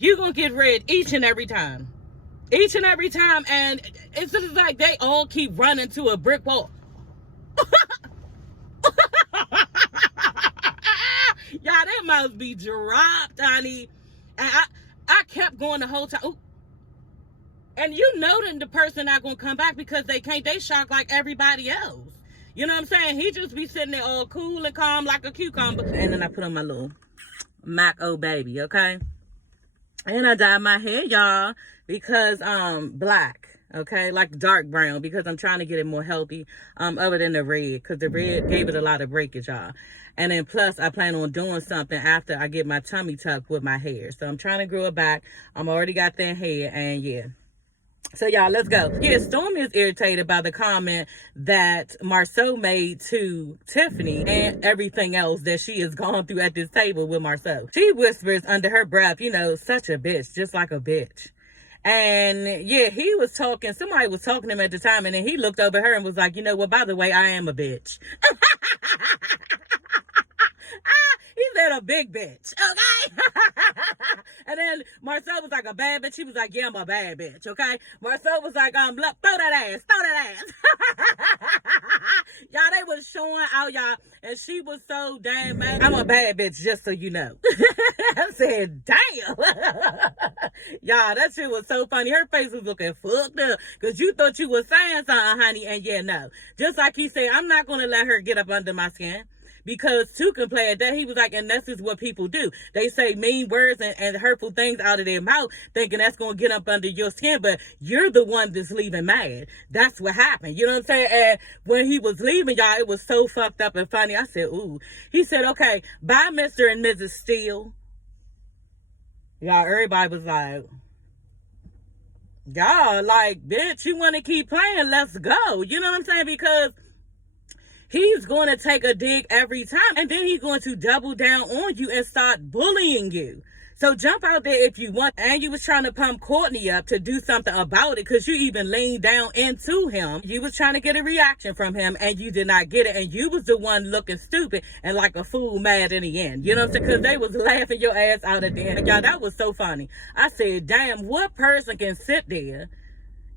you're going to get red each and every time. Each and every time. And it's just like they all keep running to a brick wall. Y'all, that must be dropped, honey. And I kept going the whole time. Ooh. And you know that the person not going to come back because they can't. They shocked like everybody else. You know what I'm saying? He just be sitting there all cool and calm like a cucumber. And then I put on my little MAC-O baby, okay? And I dyed my hair, y'all, because black, okay? Like dark brown, because I'm trying to get it more healthy, other than the red, because the red gave it a lot of breakage, y'all. And then plus, I plan on doing something after I get my tummy tucked with my hair. So I'm trying to grow it back. I'm already got that hair, and yeah. So y'all, let's go. Yeah, Stormy is irritated by the comment that MARSAU made to Tiffany and everything else that she has gone through at this table with MARSAU. She whispers under her breath, you know, such a bitch, just like a bitch. And yeah, he was talking, somebody was talking to him at the time, and then he looked over her and was like, you know what, by the way, I am a bitch. He said a big bitch, okay? And then MARSAU was like, a bad bitch? He was like, yeah, I'm a bad bitch, okay? MARSAU was like, look, throw that ass. Y'all, they was showing out, y'all, and she was so damn mad. I'm a bad bitch, just so you know. I said, damn. Y'all, that shit was so funny. Her face was looking fucked up, because you thought you was saying something, honey, and yeah, no. Just like he said, I'm not going to let her get up under my skin. Because two can play at that. He was like, and this is what people do. They say mean words and hurtful things out of their mouth, thinking that's going to get up under your skin. But you're the one that's leaving mad. That's what happened. You know what I'm saying? And when he was leaving, y'all, it was so fucked up and funny. I said, ooh. He said, okay, bye, Mr. and Mrs. Steele. Y'all, everybody was like, y'all, like, bitch, you want to keep playing? Let's go. You know what I'm saying? Because he's going to take a dig every time, and then he's going to double down on you and start bullying you. So jump out there if you want. And you was trying to pump Courtney up to do something about it, because you even leaned down into him. You was trying to get a reaction from him, and you did not get it. And you was the one looking stupid and like a fool mad in the end. You know what I'm saying? Because they was laughing your ass out at the end. Y'all, that was so funny. I said, damn, what person can sit there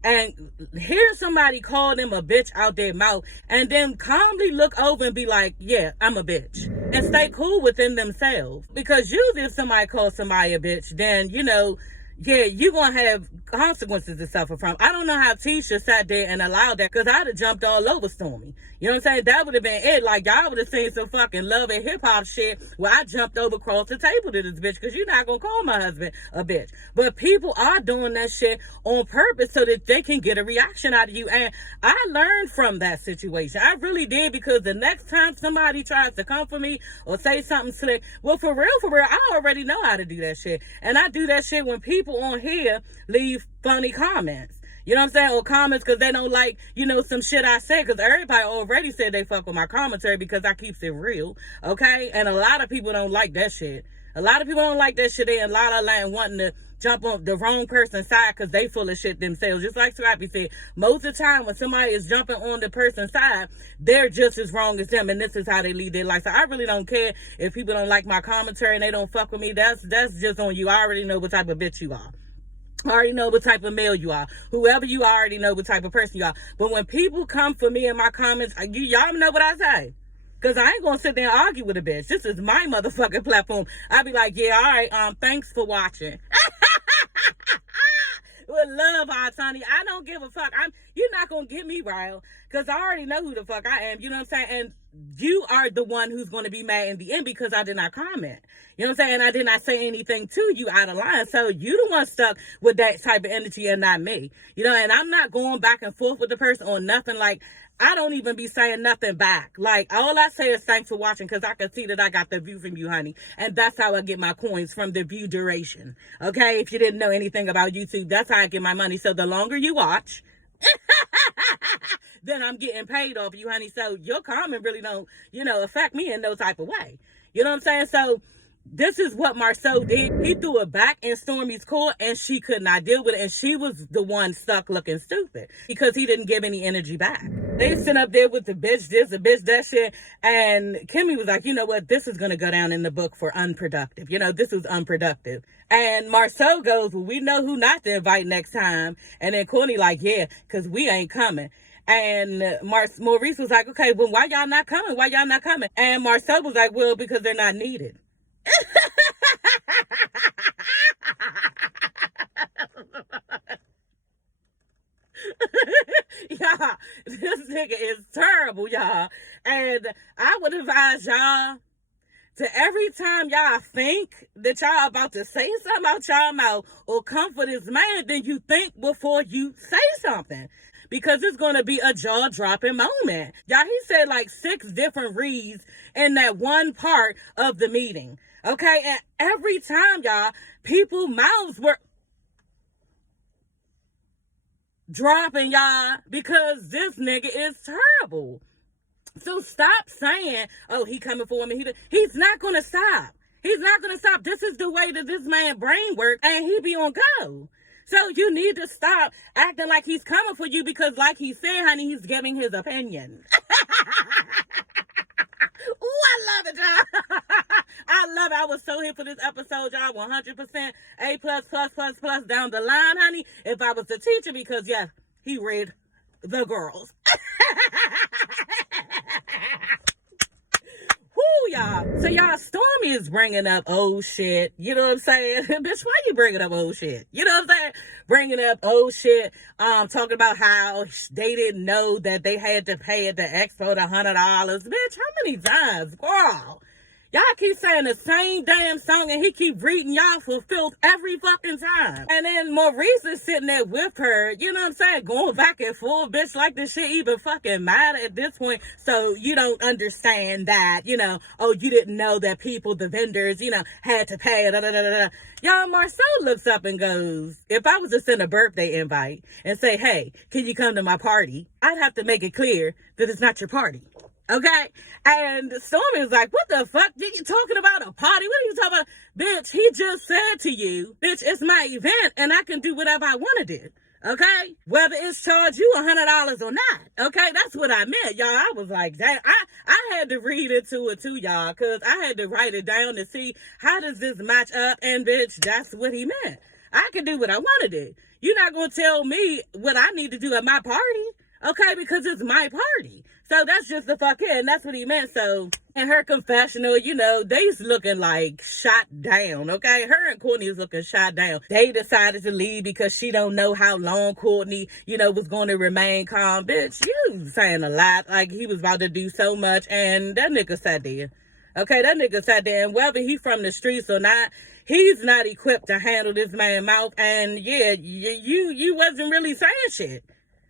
and hear somebody call them a bitch out their mouth and then calmly look over and be like, yeah, I'm a bitch, and stay cool within themselves? Because usually if somebody calls somebody a bitch, then, you know, yeah, you're going to have consequences to suffer from. I don't know how Tisha sat there and allowed that, because I'd have jumped all over Stormy. You know what I'm saying? That would have been it. Like, y'all would have seen some fucking love and hip-hop shit where I jumped over across the table to this bitch, because you're not going to call my husband a bitch. But people are doing that shit on purpose so that they can get a reaction out of you. And I learned from that situation. I really did, because the next time somebody tries to come for me or say something slick, well, for real, I already know how to do that shit. And I do that shit when people on here leave funny comments. You know what I'm saying? Or comments because they don't like, you know, some shit I said. Because everybody already said they fuck with my commentary because I keeps it real. Okay? And a lot of people don't like that shit. A lot of people don't like that shit. They in La La Land wanting to jump on the wrong person's side because they full of shit themselves. Just like Scrappy said, most of the time when somebody is jumping on the person's side, they're just as wrong as them, and this is how they lead their life. So I really don't care if people don't like my commentary and they don't fuck with me. That's just on you. I already know what type of bitch you are. I already know what type of male you are. Whoever you are, I already know what type of person you are. But when people come for me in my comments, y'all know what I say. Because I ain't going to sit there and argue with a bitch. This is my motherfucking platform. I be like, yeah, all right, thanks for watching. With love, Tony. I don't give a fuck. You're not going to get me riled, because I already know who the fuck I am. You know what I'm saying? And you are the one who's going to be mad in the end because I did not comment. You know what I'm saying? And I did not say anything to you out of line. So you the one stuck with that type of energy and not me. You know, and I'm not going back and forth with the person or nothing. Like, I don't even be saying nothing back. Like, all I say is thanks for watching, because I can see that I got the view from you, honey. And that's how I get my coins, from the view duration. Okay? If you didn't know anything about YouTube, that's how I get my money. So the longer you watch, then I'm getting paid off you, honey. So your comment really don't, you know, affect me in no type of way. You know what I'm saying? So this is what MARSAU did. He threw it back in Stormy's court, and she could not deal with it. And she was the one stuck looking stupid because he didn't give any energy back. They sit up there with the bitch this, the bitch that shit. And Kimmy was like, you know what? This is going to go down in the book for unproductive. You know, this was unproductive. And MARSAU goes, well, we know who not to invite next time. And then Courtney like, yeah, because we ain't coming. And Maurice was like, okay, well, why y'all not coming? Why y'all not coming? And MARSAU was like, well, because they're not needed. Y'all, this nigga is terrible, y'all. And I would advise y'all to every time y'all think that y'all about to say something out y'all mouth or come for this man, then you think before you say something. Because it's going to be a jaw-dropping moment. Y'all, he said like 6 different reads in that one part of the meeting. Okay? And every time, y'all, people's mouths were dropping, y'all, because this nigga is terrible. So stop saying, oh, he coming for me. He's not going to stop. He's not going to stop. This is the way that this man brain works, and he be on go. So you need to stop acting like he's coming for you because, like he said, honey, he's giving his opinion. Ooh, I love it, y'all. I love it. I was so here for this episode, y'all. 100% A++++ down the line, honey. If I was a teacher, because, yeah, he read the girls. Woo, y'all. So, y'all, Stormy is bringing up old shit. You know what I'm saying? Bitch, why you bringing up old shit? You know what I'm saying? Bringing up old shit. Talking about how they didn't know that they had to pay at the expo the $100. Bitch, how many times? Girl. Y'all keep saying the same damn song and he keep reading y'all for filth every fucking time. And then Maurice is sitting there with her, you know what I'm saying, going back and forth, bitch, like this shit even fucking matter at this point. So you don't understand that, you know, oh, you didn't know that people, the vendors, you know, had to pay, da da da da. Y'all, MARSAU looks up and goes, if I was to send a birthday invite and say, hey, can you come to my party? I'd have to make it clear that it's not your party. Okay? And Stormy was like, what the fuck? You talking about a party? What are you talking about? Bitch, he just said to you, bitch, it's my event and I can do whatever I want to do. Okay? Whether it's charge you $100 or not. Okay? That's what I meant, y'all. I was like, dang, I had to read into it too, y'all, because I had to write it down to see how does this match up. And bitch, that's what he meant. I can do what I want to do. You're not going to tell me what I need to do at my party. Okay? Because it's my party. So that's just the fuck it, and that's what he meant. So in her confessional, you know, they's looking like shot down, okay? Her and Courtney is looking shot down. They decided to leave because she don't know how long Courtney, you know, was going to remain calm. Bitch, you saying a lot, like he was about to do so much, and that nigga sat there. Okay, that nigga sat there, and whether he from the streets or not, he's not equipped to handle this man's mouth, and yeah, you wasn't really saying shit.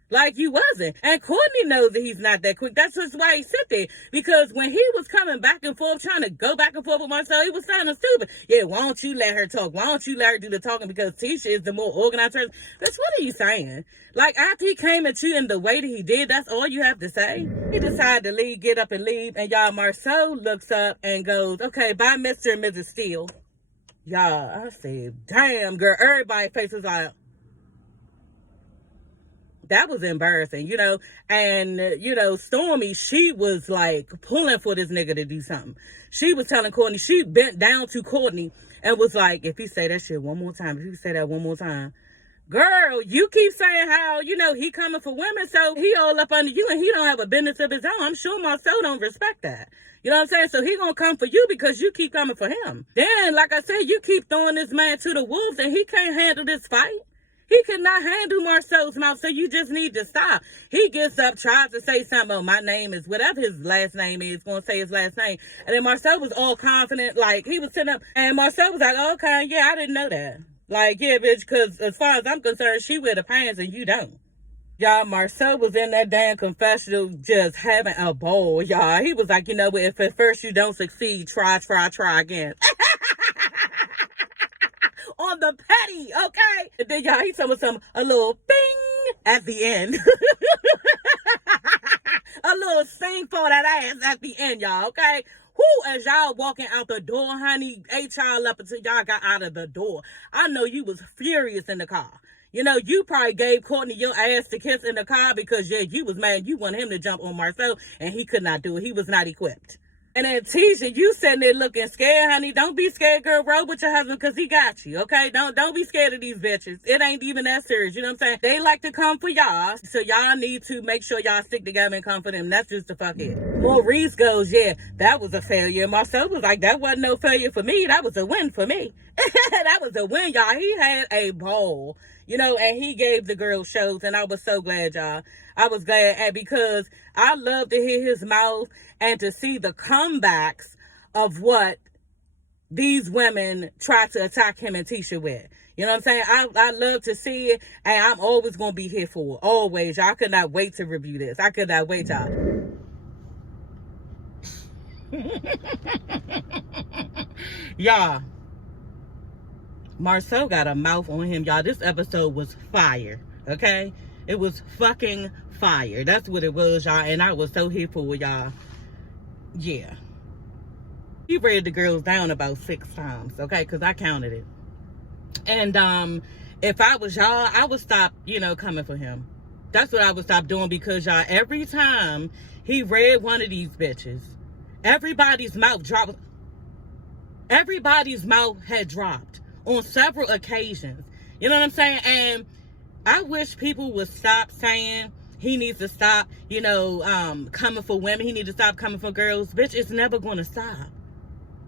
Like you wasn't. And Courtney knows that he's not that quick. That's just why he sit there. Because when he was coming back and forth, trying to go back and forth with MARSAU, he was sounding stupid. Yeah, why don't you let her talk? Why don't you let her do the talking? Because Tisha is the more organized person. That's what are you saying? Like, after he came at you in the way that he did, that's all you have to say? He decided to leave, get up and leave. And y'all, MARSAU looks up and goes, okay, bye, Mr. and Mrs. Steele. Y'all, I said, damn, girl. Everybody's face was like, that was embarrassing, you know. And, you know, Stormy, she was like pulling for this nigga to do something. She was telling Courtney, she bent down to Courtney and was like, if he say that shit one more time, if he say that one more time, girl, you keep saying how, you know, he coming for women, so he all up under you and he don't have a business of his own. I'm sure MARSAU don't respect that. You know what I'm saying? So he gonna come for you because you keep coming for him. Then, like I said, you keep throwing this man to the wolves and he can't handle this fight. He cannot handle MARSAU's mouth, so you just need to stop. He gets up, tries to say something, oh, my name is, whatever his last name is, going to say his last name. And then MARSAU was all confident, like, he was sitting up, and MARSAU was like, oh, okay, yeah, I didn't know that. Like, yeah, bitch, because as far as I'm concerned, she wear the pants and you don't. Y'all, MARSAU was in that damn confessional just having a ball, y'all. He was like, you know what, if at first you don't succeed, try again. On the petty, okay? And then y'all, he told me a little bing at the end. A little sing for that ass at the end, y'all, okay? Whoo, as y'all walking out the door, honey, ate y'all up until y'all got out of the door. I know you was furious in the car. You know, you probably gave Courtney your ass to kiss in the car because, yeah, you was mad. You wanted him to jump on MARSAU, and he could not do it. He was not equipped. And then Tisha, you sitting there looking scared, honey. Don't be scared, girl. Roll with your husband because he got you, okay? Don't be scared of these bitches. It ain't even that serious, you know what I'm saying? They like to come for y'all, so y'all need to make sure y'all stick together and come for them. That's just the fuck it. Maurice goes, yeah, that was a failure. Marcel was like, that wasn't no failure for me. That was a win for me. That was a win, y'all. He had a ball, you know, and he gave the girl shows, and I was so glad, y'all. I was glad because I love to hear his mouth and to see the comebacks of what these women try to attack him and Tisha with. You know what I'm saying? I love to see it, and I'm always going to be here for it. Always. Y'all could not wait to review this. I could not wait, y'all. Y'all, MARSAU got a mouth on him, y'all. This episode was fire, okay? It was fucking fire. That's what it was, y'all, and I was so here for y'all. Yeah. He read the girls down about 6 times, okay? Because I counted it. And if I was y'all, I would stop, you know, coming for him. That's what I would stop doing because, y'all, every time he read one of these bitches, everybody's mouth dropped. Everybody's mouth had dropped on several occasions. You know what I'm saying? And I wish people would stop saying he needs to stop, you know, coming for women. He needs to stop coming for girls. Bitch, it's never going to stop.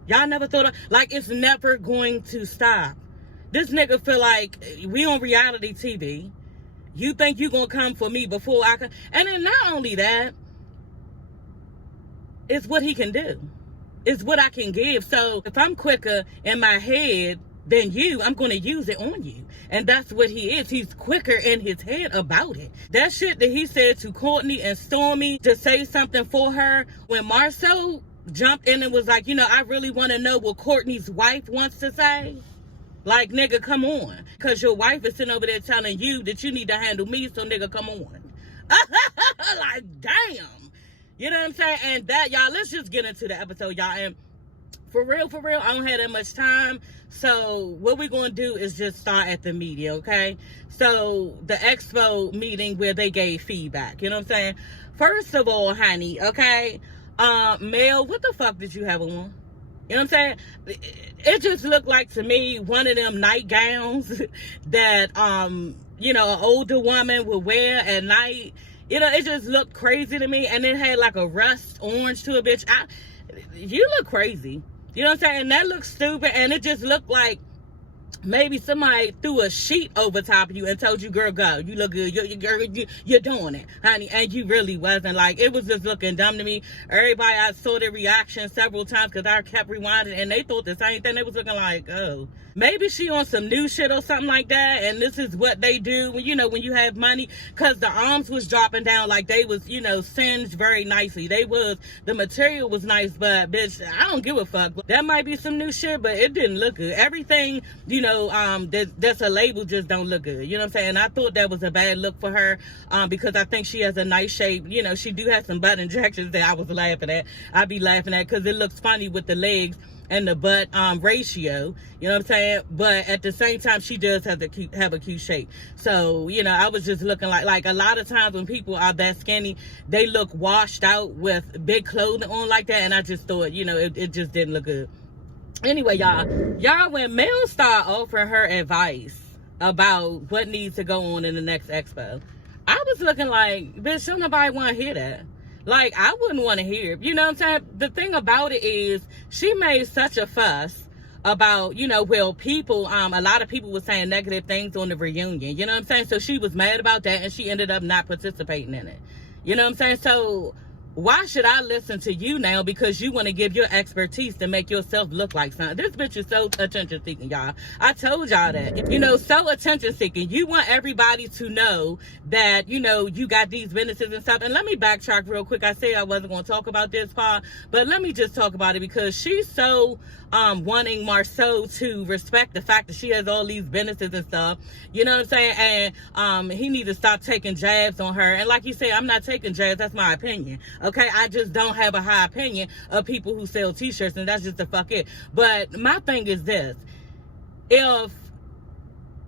Y'all never thought of, like, it's never going to stop. This nigga feel like we on reality TV. You think you going to come for me before I can. And then not only that, it's what he can do. It's what I can give. So if I'm quicker in my head than you, I'm going to use it on you. And that's what he is. He's quicker in his head about it. That shit that he said to Courtney and Stormy to say something for her, when MARSAU jumped in and was like, you know, I really want to know what Courtney's wife wants to say. Like, nigga, come on. Because your wife is sitting over there telling you that you need to handle me, so nigga, come on. Like, damn. You know what I'm saying? And that, y'all, let's just get into the episode, y'all. And for real, I don't have that much time. So what we're going to do is just start at the media, okay? So the expo meeting where they gave feedback, you know what I'm saying? First of all, honey, okay? Mel, what the fuck did you have on? You know what I'm saying? It just looked like to me one of them nightgowns that, you know, an older woman would wear at night. You know, it just looked crazy to me. And it had like a rust orange to it, bitch. You look crazy. You know what I'm saying? And that looked stupid. And it just looked like maybe somebody threw a sheet over top of you and told you, girl, go. You look good. You're doing it, honey. And you really wasn't. Like, it was just looking dumb to me. Everybody, I saw their reaction several times because I kept rewinding. And they thought the same thing. They was looking like, oh, maybe she on some new shit or something like that. And this is what they do when, you know, when you have money. Because the arms was dropping down like they was, you know, singed very nicely. The material was nice, but bitch, I don't give a fuck. That might be some new shit, but it didn't look good. Everything, you know, that's a label just don't look good. You know what I'm saying? And I thought that was a bad look for her because I think she has a nice shape. You know, she do have some butt injections that I was laughing at. I be laughing at because it looks funny with the legs and the butt ratio, you know what I'm saying? But at the same time, she does have a cute shape. So, you know, I was just looking like a lot of times when people are that skinny, they look washed out with big clothing on like that. And I just thought, you know, it just didn't look good. Anyway, y'all, when Mel started offering her advice about what needs to go on in the next expo, I was looking like, bitch, don't nobody want to hear that. Like, I wouldn't want to hear it. You know what I'm saying? The thing about it is she made such a fuss about, you know, well, people, a lot of people were saying negative things on the reunion. You know what I'm saying? So she was mad about that and she ended up not participating in it. You know what I'm saying? So why should I listen to you now because you want to give your expertise to make yourself look like something? This bitch is so attention seeking, y'all. I told y'all that. You know, so attention seeking. You want everybody to know that, you know, you got these businesses and stuff. And let me backtrack real quick. I said I wasn't going to talk about this part, but let me just talk about it because she's so wanting MARSAU to respect the fact that she has all these businesses and stuff. You know what I'm saying? And he need to stop taking jabs on her. And like you said, I'm not taking jabs. That's my opinion. Okay, I just don't have a high opinion of people who sell t-shirts, and that's just the fuck it. But my thing is this: if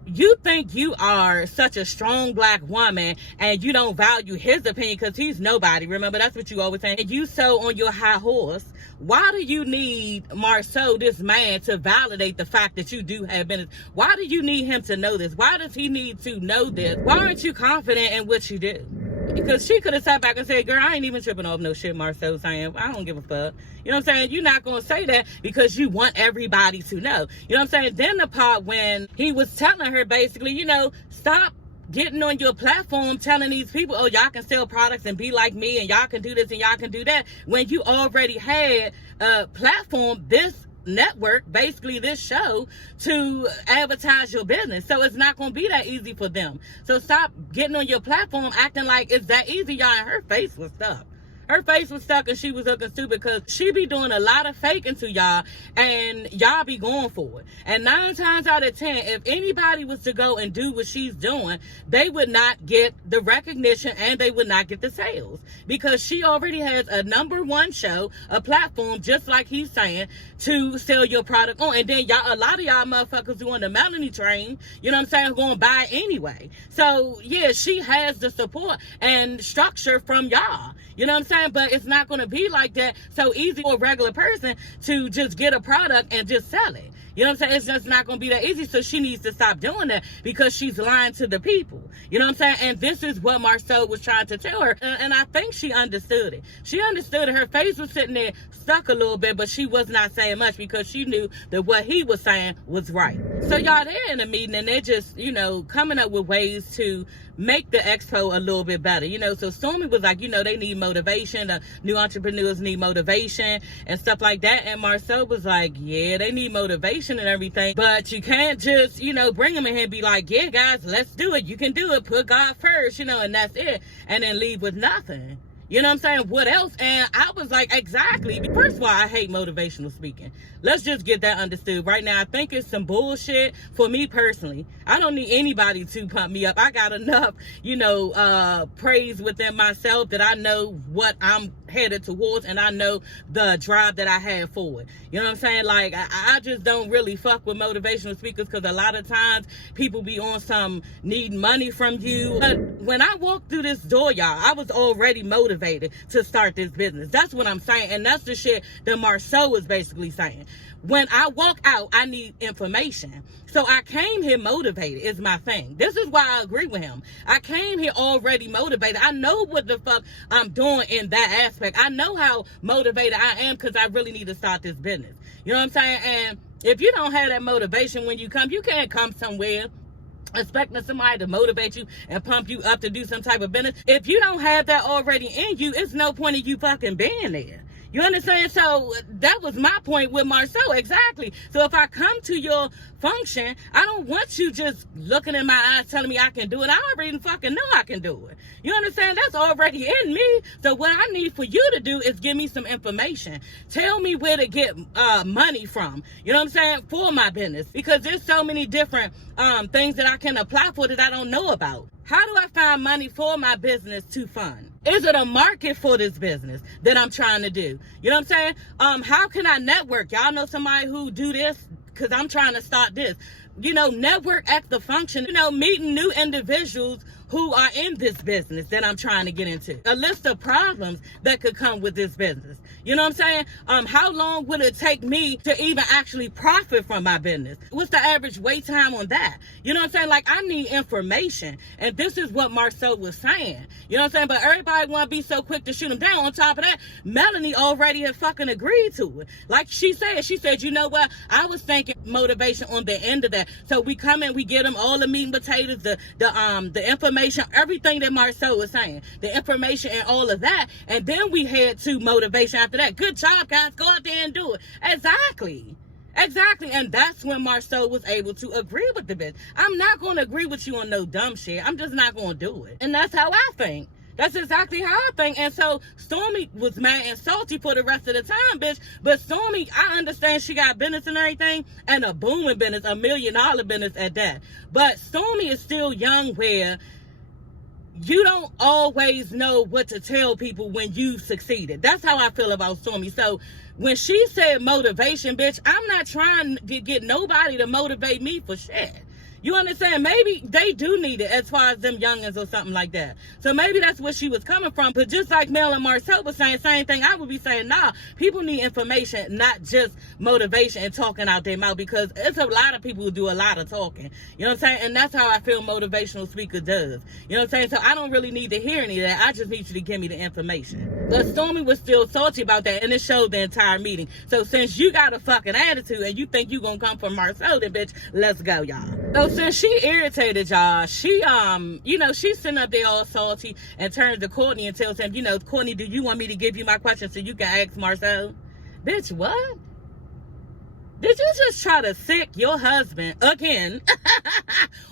you think you are such a strong black woman and you don't value his opinion because he's nobody, remember that's what you always say, and you so on your high horse, why do you need MARSAU, this man, to validate the fact that you do have business? Why do you need him to know this? Why does he need to know this? Why aren't you confident in what you do? Because she could have sat back and said, girl, I ain't even tripping off no shit MARSAU saying. I don't give a fuck. You know what I'm saying? You're not going to say that because you want everybody to know. You know what I'm saying? Then the part when he was telling her basically, you know, stop getting on your platform telling these people, oh, y'all can sell products and be like me and y'all can do this and y'all can do that, when you already had a platform, this network, basically this show, to advertise your business. So it's not going to be that easy for them. So stop getting on your platform acting like it's that easy, y'all. And her face was stuck. Her face was stuck and she was looking stupid because she be doing a lot of faking to y'all and y'all be going for it. And 9 times out of 10, if anybody was to go and do what she's doing, they would not get the recognition and they would not get the sales because she already has a #1 show, a platform, just like he's saying, to sell your product on. And then y'all, a lot of y'all motherfuckers who on the Melanie train, you know what I'm saying, going to buy anyway. So yeah, she has the support and structure from y'all. You know what I'm saying? But it's not going to be like that so easy for a regular person to just get a product and just sell it. You know what I'm saying? It's just not going to be that easy. So she needs to stop doing that because she's lying to the people. You know what I'm saying? And this is what MARSAU was trying to tell her. And I think she understood it. She understood it. Her face was sitting there stuck a little bit, but she was not saying much because she knew that what he was saying was right. So y'all, they're in a meeting and they're just, you know, coming up with ways to make the expo a little bit better. You know, so Stormy was like, you know, they need motivation. The new entrepreneurs need motivation and stuff like that. And MARSAU was like, yeah, they need motivation and everything, but you can't just, you know, bring them in here and be like, yeah, guys, let's do it. You can do it. Put God first, you know, and that's it. And then leave with nothing. You know what I'm saying? What else? And I was like, exactly. First of all, I hate motivational speaking. Let's just get that understood right now. I think it's some bullshit for me personally. I don't need anybody to pump me up. I got enough, you know, praise within myself that I know what I'm headed towards and I know the drive that I have for it. You know what I'm saying? Like, I just don't really fuck with motivational speakers because a lot of times people be on some need money from you. But when I walked through this door, y'all, I was already motivated to start this business. That's what I'm saying. And that's the shit that MARSAU is basically saying. When I walk out, I need information. So I came here motivated is my thing. This is why I agree with him. I came here already motivated. I know what the fuck I'm doing in that aspect. I know how motivated I am because I really need to start this business. You know what I'm saying? And if you don't have that motivation when you come, you can't come somewhere expecting somebody to motivate you and pump you up to do some type of business. If you don't have that already in you, it's no point in you fucking being there. You understand? So that was my point with MARSAU. Exactly. So if I come to your function, I don't want you just looking in my eyes telling me I can do it. I already fucking know I can do it. You understand? That's already in me. So what I need for you to do is give me some information. Tell me where to get money from. You know what I'm saying? For my business. Because there's so many different things that I can apply for that I don't know about. How do I find money for my business to fund? Is it a market for this business that I'm trying to do? You know what I'm saying? How can I network? Y'all know somebody who do this? Because I'm trying to start this. You know, network at the function. You know, meeting new individuals who are in this business that I'm trying to get into. A list of problems that could come with this business. You know what I'm saying? How long would it take me to even actually profit from my business? What's the average wait time on that? You know what I'm saying? Like, I need information. And this is what MARSAU was saying. You know what I'm saying? But everybody want to be so quick to shoot him down. On top of that, Melanie already had fucking agreed to it. Like she said, you know what? I was thinking motivation on the end of that. So we come in, we get them all the meat and potatoes, the information, everything that MARSAU was saying, the information and all of that. And then we head to motivation after that. Good job, guys. Go out there and do it. Exactly. And that's when MARSAU was able to agree with the bitch. I'm not going to agree with you on no dumb shit. I'm just not going to do it. And that's how I think. That's exactly how I think. And so Stormy was mad and salty for the rest of the time, bitch. But Stormy, I understand she got business and everything, and a booming business, $1 million business at that. But Stormy is still young where you don't always know what to tell people when you succeeded. That's how I feel about Stormy. So when she said motivation, bitch, I'm not trying to get nobody to motivate me for shit. You understand? Maybe they do need it as far as them youngins or something like that. So maybe that's where she was coming from. But just like Mel and MARSAU was saying, same thing, I would be saying, nah, people need information, not just motivation and talking out their mouth, because it's a lot of people who do a lot of talking. You know what I'm saying? And that's how I feel motivational speaker does. You know what I'm saying? So I don't really need to hear any of that. I just need you to give me the information. But Stormy was still salty about that, and it showed the entire meeting. So since you got a fucking attitude and you think you gonna come from MARSAU, then bitch, let's go, y'all. So since she irritated y'all, she she's sitting up there all salty and turns to Courtney and tells him, Courtney, do you want me to give you my question so you can ask MARSAU? Bitch, what? Did you just try to sick your husband again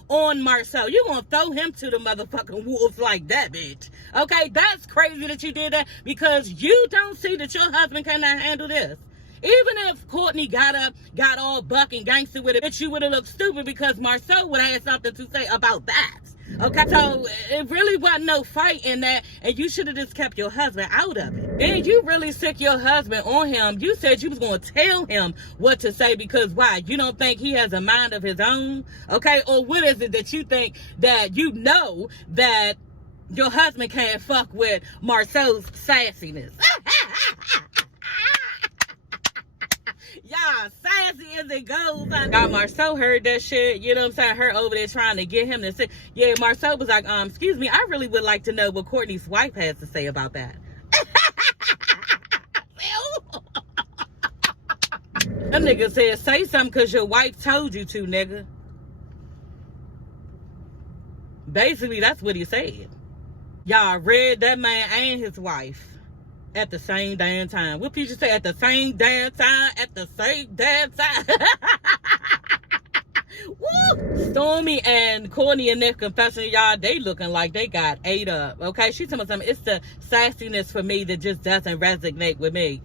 on MARSAU? You gonna throw him to the motherfucking wolves like that, bitch? Okay, that's crazy that you did that, because you don't see that your husband cannot handle this. Even if Courtney got up, got all buck and gangster with it, bitch, you would have looked stupid, because MARSAU would have had something to say about that. Okay, so it really wasn't no fight in that, and you should have just kept your husband out of it. And you really sick your husband on him. You said you was going to tell him what to say, because why? You don't think he has a mind of his own? Okay, or what is it that you think that you know that your husband can't fuck with MARSAU's sassiness? Y'all, sassy as it goes. God, MARSAU heard that shit. You know what I'm saying? Her over there trying to get him to say. Yeah, MARSAU was like, excuse me, I really would like to know what Courtney's wife has to say about that. That nigga said, say something because your wife told you to, nigga. Basically, that's what he said. Y'all read that man and his wife at the same damn time. What did you say? At the same damn time? At the same damn time. Woo! Stormy and Courtney in their confession, y'all, they looking like they got ate up. Okay, she told me something. It's the sassiness for me that just doesn't resonate with me.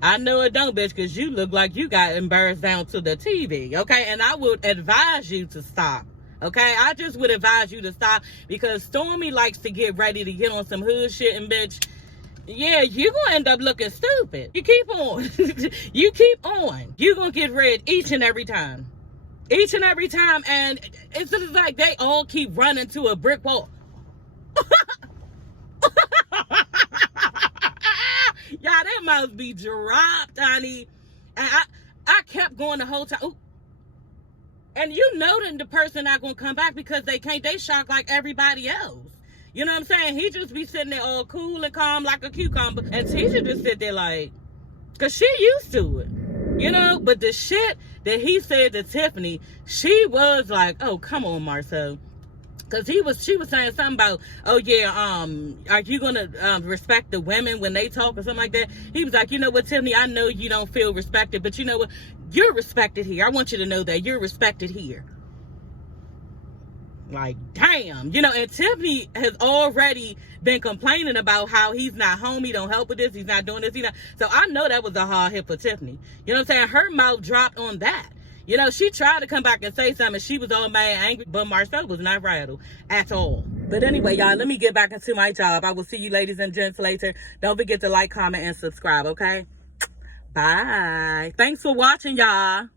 I know it don't, bitch, because you look like you got embarrassed down to the TV. Okay, and I would advise you to stop. Okay, I just would advise you to stop, because Stormy likes to get ready to get on some hood shit, and bitch, yeah, you're going to end up looking stupid. You keep on. You keep on. You're going to get red each and every time. Each and every time. And it's just like they all keep running to a brick wall. Y'all, that mouth be dropped, honey. And I kept going the whole time. Ooh. And you know that the person not going to come back, because they can't. They shocked like everybody else. You know what I'm saying? He just be sitting there all cool and calm like a cucumber. And Tisha just sit there like, because she used to it. You know? But the shit that he said to Tiffany, she was like, oh, come on, MARSAU. Because she was saying something about, oh, yeah, are you going to respect the women when they talk or something like that? He was like, you know what, Tiffany, I know you don't feel respected, but you know what? You're respected here. I want you to know that you're respected here. Like, damn. And Tiffany has already been complaining about how he's not home, he don't help with this, he's not doing this, so I know that was a hard hit for Tiffany. You know what I'm saying? Her mouth dropped on that. She tried to come back and say something, she was all mad and angry, but MARSAU was not rattled at all. But anyway, y'all, let me get back into my job. I will see you ladies and gents later. Don't forget to like, comment, and subscribe, okay? Bye. Thanks for watching, y'all.